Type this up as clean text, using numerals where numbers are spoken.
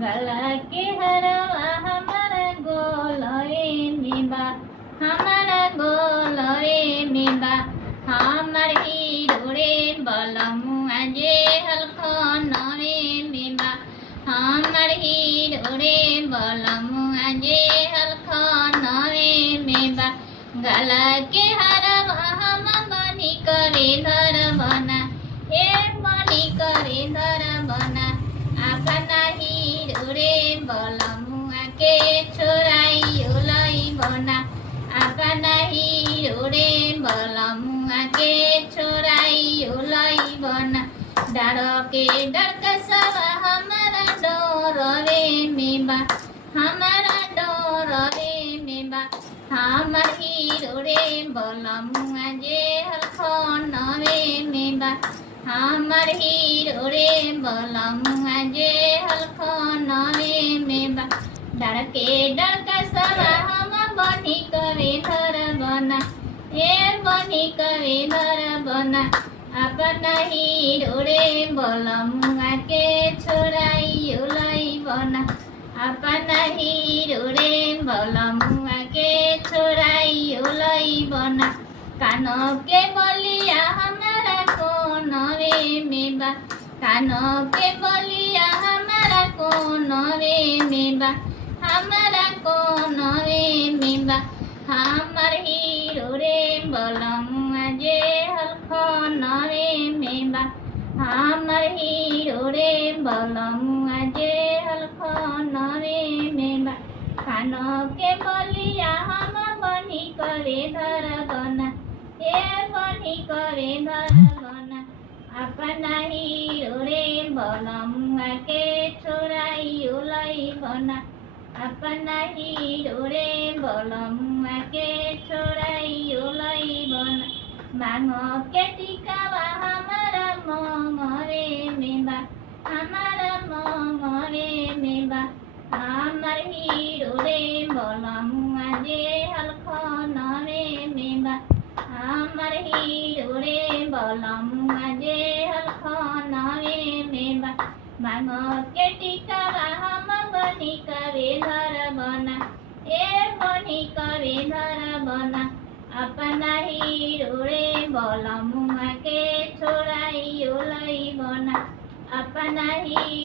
गला के हरवा हमारा गोलवे में बा, हमारा गोलवे में बा। हमार हीरो रे बलमुआ जे हलखनवे में बा, हमार हीरो रे बलमुआ जे हलखनवे में बा। गला के हरवा हम बनी करे धर बना, हे बनी करे धर बना। अपना हीरो रे बलमुआ के छोराई ओलाई बना, अपना हीरो रे बलमुआ के छोराई ओलाई बना। डर के सब हमारा डरवे में बा, हमारा डरवे में बा। हमार हीरो रे बलमुआ जे हलखनवे में बा, हमार हीरो रे बलमुआ जे हलखनवे में बा। डर के सब हम बनी करे धर बना, हे बनी करे धर बना। अपना हीरो रे बलमुआ के छोराई ओलाई बना, अपना हीरो रे बलमुआ के छोराई ओलाई बना। कानों के बलिया हमारा कोनवे में बा, कानों के बलिया हमारा कोनवे में बा, हमारा कोनवे में बा। हमार हीरो रे बलमुआ जे हलखनवे में बा, हमार हीरो रे बलमुआ जे हलखनवे में बा। कानों के बलिया हम बनी करे धर बना, हे बनी करे धर बना। अपना हीरो रे बलमुआ के छोराई ओलाई बना, अपना हीरो रे बलमुआ के छोराई ओलाई बना। मांगो के टिकावा हमारा मंगरे में बा, हमारा मंगरे में बा। हमार हीरो रे बलमुआ जे हलखनवे में बा, हमार हीरो रे बलमुआ जे हलखनवे में बा। मांगो के टिकावा हम बनी करे धर बना, हे बनी करे धर बना। अपना हीरो रे बलमुआ के छोराई ओलाई बना, अपना ही